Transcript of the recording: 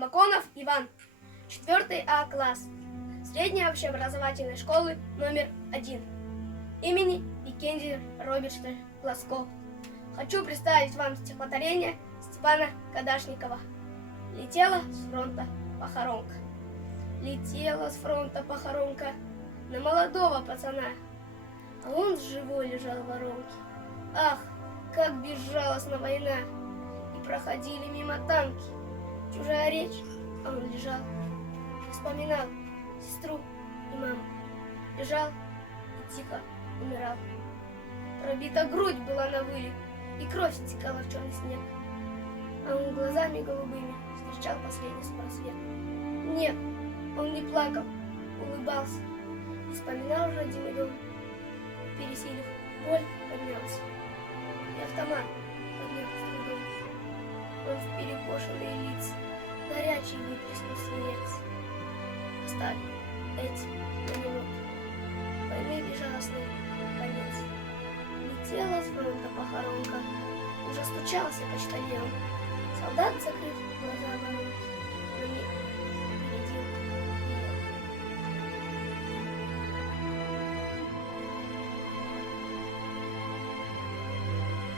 Маконов Иван, 4 А класс, средней общеобразовательной школы номер 1, имени Викентия Роберта Глазко. Хочу представить вам стихотворение Степана Кадашникова. Летела с фронта похоронка. Летела с фронта похоронка на молодого пацана, а он живой лежал в воронке. Ах, как безжалостна война! И проходили мимо танки. Чужая речь, а он лежал, вспоминал сестру и маму. Лежал и тихо умирал. Пробита грудь была на вылет, и кровь стекала в черный снег. А он глазами голубыми встречал последний просвет. Нет, он не плакал, улыбался и вспоминал родимый дом. Пересилив боль, поднялся, и автомат поднял с трудом. Он в перекошенные лица горячий выплеснул свинец. Оставь эти на минуту. Войны безжалостный конец. Летела с фронта похоронка, уже стучался почтальон. Солдат, закрыв глаза воронки,